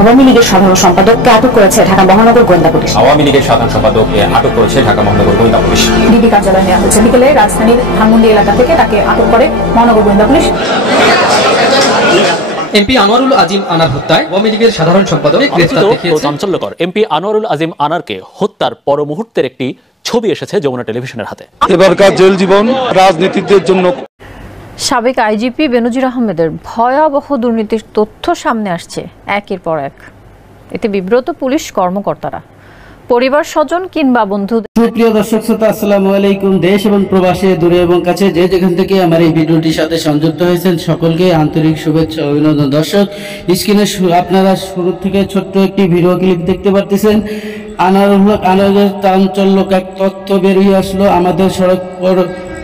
আওয়ামী লীগের সাধারণ সম্পাদককে আটক করেছে ঢাকা মহানগর গোয়েন্দা পুলিশ। আওয়ামী লীগের সাধারণ সম্পাদককে আটক করেছে ঢাকা মহানগর গোয়েন্দা পুলিশ। ডিবি কার্যালয়ে নেওয়া হয়েছে। বিকেলে রাজধানীর ধানমন্ডি এলাকা থেকে তাকে আটক করে মহানগর গোয়েন্দা পুলিশ। এমপি আনোয়ারুল আজিম আনার হত্যায় আওয়ামী লীগের সাধারণ সম্পাদক গ্রেফতার দেখিয়েছে। চাঞ্চল্যকর এমপি আনোয়ারুল আজিম আনারকে হত্যার পর মুহূর্তের একটি ছবি এসেছে যমুনা টেলিভিশনের হাতে। এবারকার জেল জীবন রাজনীতিকদের জন্য। সাবেক আইজিপি বেনজির আহমেদের ভয়াবহ দুর্নীতির তথ্য সামনে আসছে একের পর এক। এতে বিব্রত পুলিশ কর্মকর্তারা, পরিবার স্বজন কিংবা বন্ধুদের। সুপ্রিয় দর্শক শ্রোতা, আসসালামু আলাইকুম। দেশ এবং প্রবাসে, দূরে এবং কাছে যে যেখান থেকে আমার এই ভিডিওটির সাথে সংযুক্ত হয়েছেন সকলকে আন্তরিক শুভেচ্ছা ও অভিনন্দন। দর্শক, স্ক্রিনে আপনারা শুরু থেকে ছোট্ট একটি ভিডিও ক্লিপ দেখতে পাচ্ছেন। আনারুলের চাঞ্চল্যক এক তথ্য বেরিয়ে আসলো। আমাদের সড়ক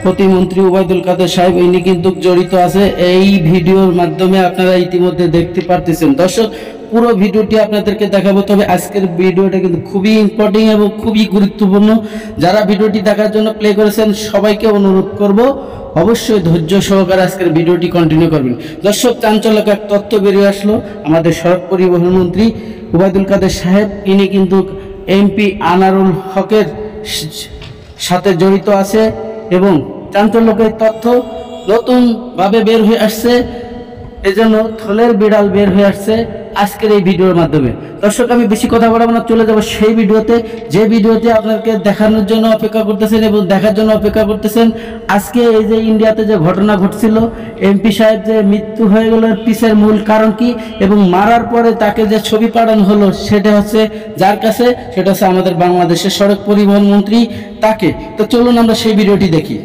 প্রতিমন্ত্রী ওবায়দুল কাদের সাহেব ইনি কিন্তু জড়িত আছে এই ভিডিওর মাধ্যমে, আপনারা ইতিমধ্যে দেখতে পারতেছেন। দর্শক, পুরো ভিডিওটি আপনাদেরকে দেখাবো, তবে আজকের ভিডিওটা কিন্তু খুবই ইম্পর্টেন্ট এবং খুবই গুরুত্বপূর্ণ। যারা ভিডিওটি দেখার জন্য প্লে করেছেন সবাইকে অনুরোধ করব অবশ্যই ধৈর্য সহকারে আজকের ভিডিওটি কন্টিনিউ করবেন। দর্শক, চাঞ্চল্যক এক তথ্য বেরিয়ে আসলো। আমাদের সড়ক পরিবহন মন্ত্রী ওবায়দুল কাদের সাহেব ইনি কিন্তু এমপি আনারুল হকের সাথে জড়িত আছে এবং চাঞ্চল্যকের তথ্য নতুনভাবে বের হয়ে আসছে। এজন্য থলের বিড়াল বের হয়ে আসছে আজকের এই ভিডিওর মাধ্যমে। দর্শক, আমি বেশি কথা বলবো না, চলে যাব সেই ভিডিওতে, যে ভিডিওতে আপনাকে দেখানোর জন্য অপেক্ষা করতেছেন এবং দেখার জন্য অপেক্ষা করতেছেন। আজকে এই যে ইন্ডিয়াতে যে ঘটনা ঘটছিল, এমপি সাহেব যে মৃত্যু হয়ে গেল, পিছের মূল কারণ কি এবং মারার পরে তাকে যে ছবি পাঠানো হলো সেটা হচ্ছে যার কাছে, সেটা হচ্ছে আমাদের বাংলাদেশের সড়ক পরিবহন মন্ত্রী তাকে। তো চলুন আমরা সেই ভিডিওটি দেখি।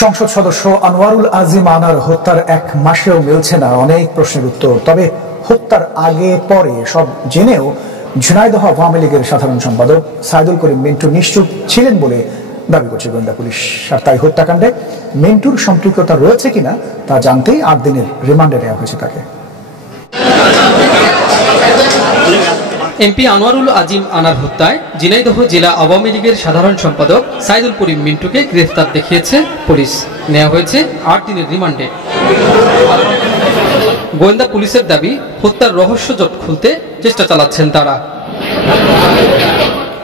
সংসদ সদস্য আনোয়ারুল আজিম আনার হত্যার এক মাসেও মিলছে না অনেক প্রশ্নের উত্তর। তবে হত্যার আগে পরে সব জেনেও ঝিনাইদহ আওয়ামী লীগের সাধারণ সম্পাদক সাইদুল করিম মিন্টু নিশ্চুপ ছিলেন বলে দাবি করছে গোয়েন্দা পুলিশ। আর তাই হত্যাকাণ্ডে মিন্টুর সম্পৃক্ততা রয়েছে কিনা তা জানতেই 8 দিনের রিমান্ডে নেওয়া হয়েছে তাকে। এমপি আনোয়ারুল আজিম আনার হত্যায় ঝিনাইদহ জেলা আওয়ামী লীগের সাধারণ সম্পাদক সাইদুল করিম মিন্টুকে গ্রেফতার দেখিয়েছে পুলিশ। নেওয়া হয়েছে 8 দিনের রিমান্ডে। গোয়েন্দা পুলিশের দাবি, হত্যার রহস্য জট খুলতে চেষ্টা চালাচ্ছেন তারা।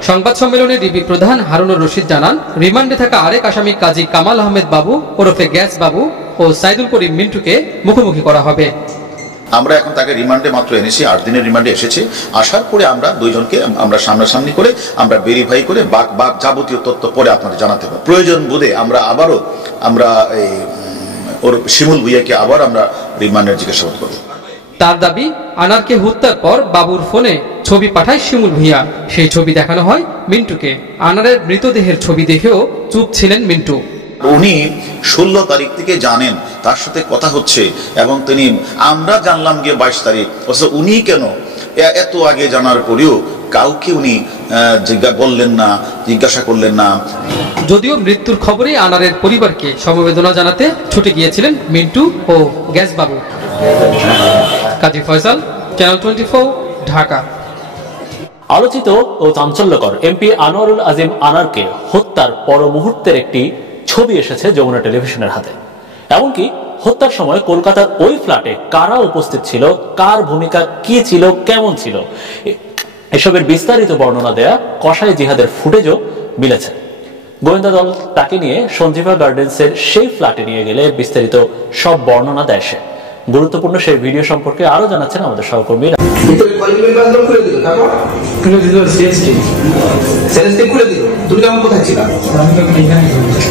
সংবাদ সম্মেলনে ডিবি প্রধান হারুনুর রশিদ জানান, রিমান্ডে থাকা আরেক আসামি কাজী কামাল আহমেদ বাবু ওরফে গ্যাস বাবু ও সাইদুল করিম মিন্টুকে মুখোমুখি করা হবে। আমরা এখন তাকে রিমান্ডে মাত্র এনেছি, 8 দিনের রিমান্ডে এসেছে। আসার পরে আমরা দুইজনকে আমরা সামনাসামনি করে আমরা ভেরিফাই করে বাক যাবতীয় তথ্য পরে আপনাদের জানাতে পারব। প্রয়োজন বোধে আমরা এই ওর শিমুল ভুইয়াকে আবার আমরা রিমান্ডের জিজ্ঞাসাবাদ করব। তার দাবি, আনারকে হত্যার পর বাবুর ফোনে ছবি পাঠায় শিমুল ভুইয়া। সেই ছবি দেখানো হয় মিন্টুকে। আনারের মৃতদেহের ছবি দেখেও চুপ ছিলেন মিন্টু। উনি 16 তারিখ থেকে জানেন, তার সাথে কথা হচ্ছে এবং আমরা জানলাম গিয়ে 22 তারিখ। অথচ উনি কেন এত আগে জানার পরেও কাউকে উনি জিজ্ঞাসা করলেন না। যদিও মৃত্যুর খবরে আনারের পরিবারকে সমবেদনা জানাতে ছুটে গিয়েছিলেন মিন্টু ও গ্যাস বাবু। কাজী ফয়সাল, চ্যানেল 24, ঢাকা। আলোচিত ও চাঞ্চল্যকর এমপি আনোয়ারুল আজিম আনারকে হত্যার পর মুহূর্তের একটি ছবি এসেছে যমুনা টেলিভিশনের হাতে। এমনকি হত্যার সময় কলকাতার ওই ফ্ল্যাটে কারা উপস্থিত ছিল, কার ভূমিকা কি ছিল, কেমন ছিল, এসবের বিস্তারিত বর্ণনা দেয়া কসাই জিহাদের ফুটেজও মিলেছে। গোয়েন্দা দল তাকে নিয়ে সঞ্জীবা গার্ডেন্সের সেই ফ্ল্যাটে নিয়ে গেলে বিস্তারিত সব বর্ণনা দেয় সে। গুরুত্বপূর্ণ সেই ভিডিও সম্পর্কে আরো জানাচ্ছেন আমাদের সহকর্মীরা। তুমি কেমন কোথায় ছিলা?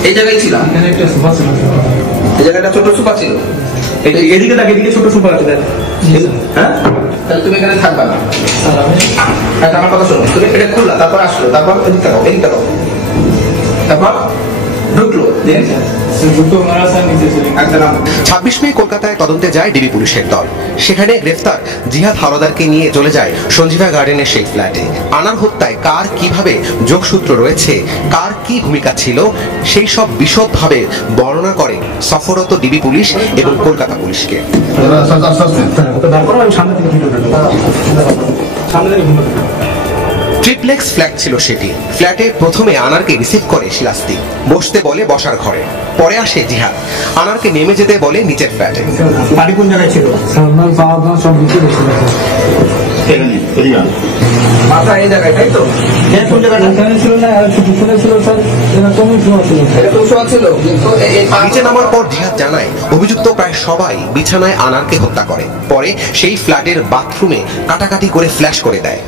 এই জায়গায় ছিলাম। এই জায়গাটা ছোট সোফা ছিল। এদিকে দেখ, এদিকে ছোট সোফা আছে। হ্যাঁ, তাহলে তুমি এখানে থাকবা না। আমার কথা শোনো, তুমি এটা খুললা, তারপর আসলো, তারপর এদিকে থাকো, এদিকে থাকো, তারপর ঢুকলো। 26 মে কলকাতায় তদন্তে যায় ডিবি পুলিশের দল। সেখানে গ্রেফতার জিহাদ হাওলাদারকে নিয়ে চলে যায় সঞ্জীবা গার্ডেনের সেই ফ্ল্যাটে। আনার হত্যায় কার কিভাবে যোগসূত্র রয়েছে, কার কি ভূমিকা ছিল, সেই সব বিশদভাবে বর্ণনা করে সফররত ডিবি পুলিশ এবং কলকাতা পুলিশকে। ট্রিপ্লেক্স ফ্ল্যাট ছিল সেটি। ফ্ল্যাটে প্রথমে আনারকে রিসিভ করে শিলাস্তি, বসতে বলে বসার ঘরে, পরে আসে জিহাদ, আনারকে নেমে যেতে বলে নিচের ফ্ল্যাটে। বাড়ি কোন জায়গায় ছিল? মাথা এই জায়গায়, তাই তো? কোন জায়গায় ছিল না, ছিল স্যার, ছিল। নিচে নামার পর জিহাদ জানায় অভিযুক্ত প্রায় সবাই বিছানায় আনারকে হত্যা করে, পরে সেই ফ্ল্যাটের বাথরুমে কাটাকাটি করে ফ্ল্যাশ করে দেয়।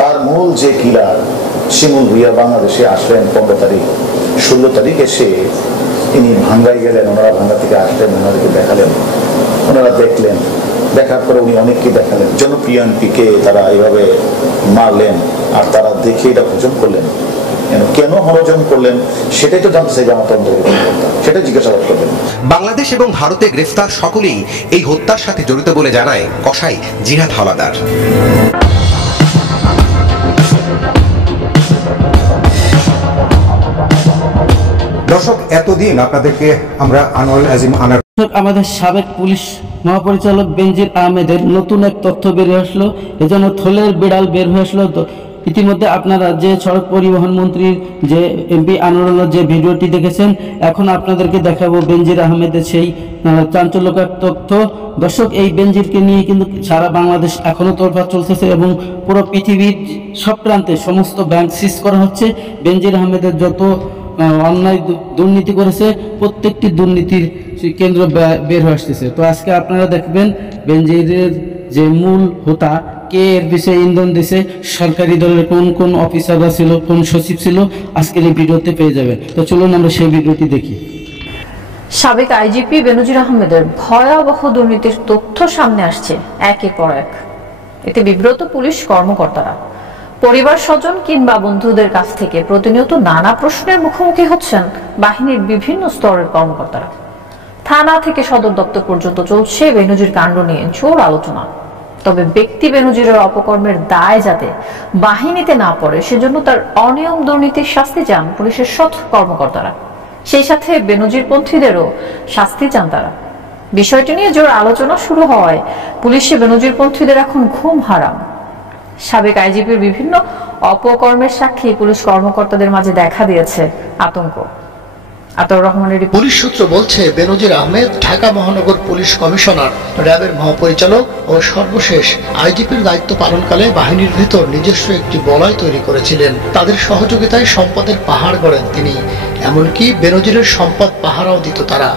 তার মূল যে কিলার শিমুল ভুইয়া বাংলাদেশে আসলেন 15 তারিখ, 16 তারিখ এসে তিনি ভাঙ্গাই গেলেন। ওনারা ভাঙ্গা থেকে আসলেন, ওনাদেরকে দেখালেন, ওনারা দেখলেন, দেখার পরে উনি অনেককে দেখালেন। জনপ্রিয় এমপিকে তারা এইভাবে মারলেন আর তারা দেখে এটা হজম করলেন। কেন হজম করলেন সেটাই তো জানতে চাইবে আমার তদন্ত, সেটা জিজ্ঞাসাবাদ করবেন। বাংলাদেশ এবং ভারতে গ্রেফতার সকলেই এই হত্যার সাথে জড়িত বলে জানায় কসাই জিহাদ হাওলাদার। দর্শক, এতদিন আপনাদেরকে আমরা আনোয়ারুল আজিম আনার আমাদের সাবেক পুলিশ মহাপরিচালক বেনজির আহমেদের নতুন এক তথ্য বেরিয়ে আসলো, এজন্য থলের বিড়াল বের হয়ে আসলো। ইতিমধ্যে আপনারা যে সড়ক পরিবহন মন্ত্রীর যে এমপি আনোয়ারুলের যে ভিডিওটি দেখেছেন, এখন আপনাদেরকে দেখাবো বেনজির আহমেদের সেই চাঞ্চল্যকর তথ্য। দর্শক, এই বেনজিরকে নিয়ে কিন্তু সারা বাংলাদেশ এখনো তোলপাড় চলতেছে এবং পুরো পৃথিবীর সব প্রান্তে সমস্ত ব্যাংক সিজ করা হচ্ছে। বেনজির আহমেদের যত অন্যায় দুর্নীতি করেছে প্রত্যেকটি দুর্নীতির কেন্দ্র বের হয়ে আসতেছে। তো আজকে আপনারা দেখবেন বেনজিরের যে মূল হোতা কে এর বিষয়ে ইন্ধন দিছে, সরকারি দলের কোন কোন অফিসাররা ছিল, কোন সচিব ছিল, আজকের এই ভিডিওতে পেয়ে যাবেন। তো চলুন আমরা সেই ভিডিওটি দেখি। সাবেক আইজিপি বেনজির আহমেদের ভয়াবহ দুর্নীতির তথ্য সামনে আসছে একের পর এক। এতে বিব্রত পুলিশ কর্মকর্তারা, পরিবার স্বজন কিংবা বন্ধুদের কাছ থেকে প্রতিনিয়ত নানা প্রশ্নের মুখোমুখি হচ্ছেন বাহিনীর বিভিন্ন স্তরের কর্মকর্তারা। থানা থেকে সদর দপ্তর পর্যন্ত চলছে বেনজির কাণ্ড নিয়ে জোর আলোচনা। তবে ব্যক্তি বেনজিরের অপকর্মের দায় যাতে বাহিনীতে না পড়ে, সেজন্য তার অনিয়ম দুর্নীতির শাস্তি চান পুলিশের সৎ কর্মকর্তারা। সেই সাথে বেনজির পন্থীদেরও শাস্তি চান তারা। বিষয়টি নিয়ে জোর আলোচনা শুরু হওয়ায় পুলিশে বেনজির পন্থীদের এখন ঘুম হারাম। সাবেক আইজিপির বিভিন্ন অপকর্মের সাক্ষী পুলিশ কর্মকর্তাদের মাঝে দেখা দিয়েছে আতঙ্ক। আতাউর রহমানের পুলিশ সূত্র বলছে, বেনজির আহমেদ ঢাকা মহানগর পুলিশ কমিশনার, র্যাবের মহাপরিচালক ও সর্বশেষ আইজিপির দায়িত্ব পালনকালে বাহিনীর ভেতর নিজস্ব একটি বলয় তৈরি করেছিলেন। তাদের সহযোগিতায় সম্পদের পাহাড় গড়েন তিনি। এমনকি বেনজিরের সম্পদ পাহারাও দিত তারা।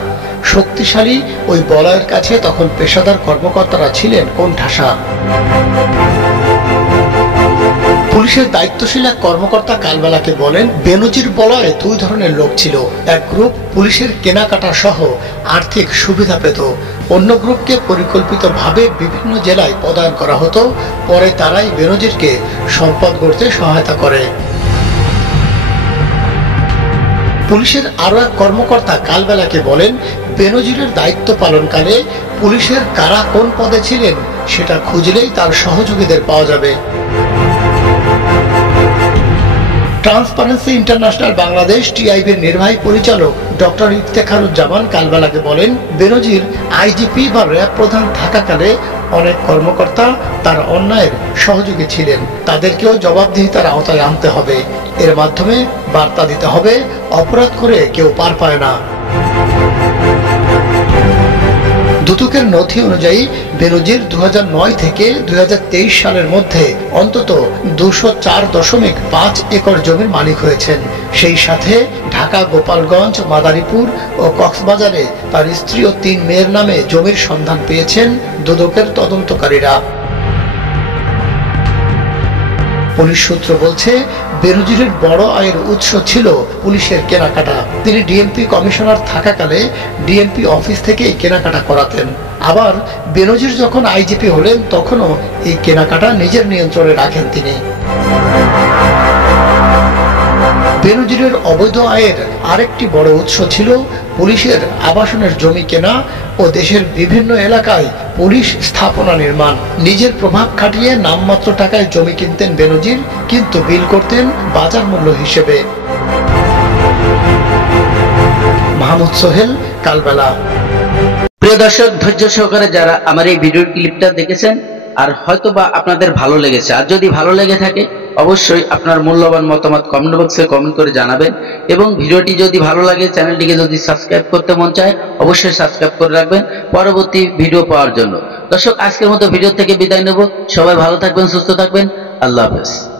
শক্তিশালী ওই বলয়ের কাছে তখন পেশাদার কর্মকর্তারা ছিলেন কোণঠাসা। পুলিশের দায়িত্বশীল এক কর্মকর্তা কালবেলাকে বলেন, বেনজির বলয়ে দুই ধরনের লোক ছিল। এক গ্রুপ পুলিশের কেনাকাটা সহ আর্থিক সুবিধা পেত, অন্য গ্রুপকে পরিকল্পিতভাবে বিভিন্ন জেলায় পদায়ন করা হতো। পরে তারাই বেনজিরকে সম্পদ গড়তে সহায়তা করে। পুলিশের আরো এক কর্মকর্তা কালবেলাকে বলেন, বেনজিরের দায়িত্ব পালনকালে পুলিশের কারা কোন পদে ছিলেন সেটা খুঁজলেই তার সহযোগীদের পাওয়া যাবে। ট্রান্সপারেন্সি ইন্টারন্যাশনাল বাংলাদেশ টিআইবির নির্বাহী পরিচালক ডক্টর ইফতেখারুজ্জামান কালবেলাকে বলেন, বেনজির আইজিপি বা র্যাব প্রধান থাকাকালে অনেক কর্মকর্তা তার অন্যায়ের সহযোগী ছিলেন। তাদেরকেও জবাবদিহিতার আওতায় আনতে হবে। এর মাধ্যমে বার্তা দিতে হবে, অপরাধ করে কেউ পার পায় না। দুদকের নথি অনুযায়ী বেনজির 2009 থেকে 2023 সালের মধ্যে অন্তত 204.5 একর জমির মালিক হয়েছেন। সেই সাথে ঢাকা, গোপালগঞ্জ, মাদারীপুর ও কক্সবাজারে তার স্ত্রী ও 3 মেয়ের নামে জমির সন্ধান পেয়েছেন দুদকের তদন্তকারীরা। পুলিশ সূত্র বলছে, বেনজিরের বড় আয়ের উৎস ছিল পুলিশের কেনাকাটা। তিনি ডিএমপি কমিশনার থাকাকালে ডিএমপি অফিস থেকে কেনাকাটা করাতেন। আবার বেনজির যখন আইজিপি হলেন তখনও এই কেনাকাটা নিজের নিয়ন্ত্রণে রাখেন তিনি। বেনজিরের অবৈধ আয়ের আরেকটি বড় উৎস ছিল পুলিশের আবাসনের জমি কেনা ও দেশের বিভিন্ন এলাকায় পুলিশ স্থাপনা নির্মাণ। নিজের প্রভাব খাটিয়ে নামমাত্র টাকায় জমি কিনতেন বেনজির, কিন্তু বিল করতেন বাজার মূল্য হিসেবে। মাহমুদ সোহেল, কালবেলা। প্রিয় দর্শক, ধৈর্য সহকারে যারা আমার এই ভিডিও ক্লিপটা দেখেছেন, আর হয়তোবা আপনাদের ভালো লেগেছে, আর যদি ভালো লেগে থাকে অবশ্যই আপনার মূল্যবান মতামত কমেন্ট বক্সে কমেন্ট করে জানাবেন এবং ভিডিওটি যদি ভালো লাগে, চ্যানেলটিকে যদি সাবস্ক্রাইব করতে মন চায় অবশ্যই সাবস্ক্রাইব করে রাখবেন পরবর্তী ভিডিও পাওয়ার জন্য। দর্শক, আজকের মতো ভিডিও থেকে বিদায় নেব। সবাই ভালো থাকবেন, সুস্থ থাকবেন। আল্লাহ হাফেজ।